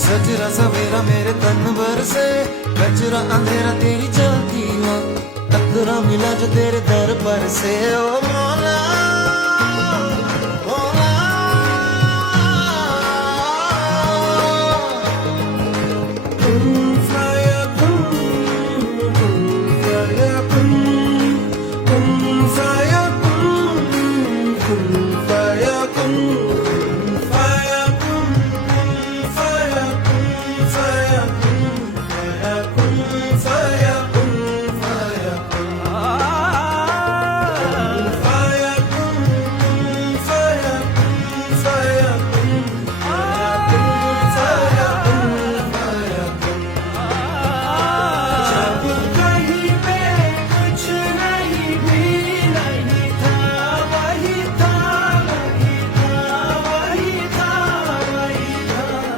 सजरा सवेरा मेरे तन भर से, कचरा अंधेरा तेरी चलती माँ, अधूरा मिला जो तेरे दर पर से। ओ माँ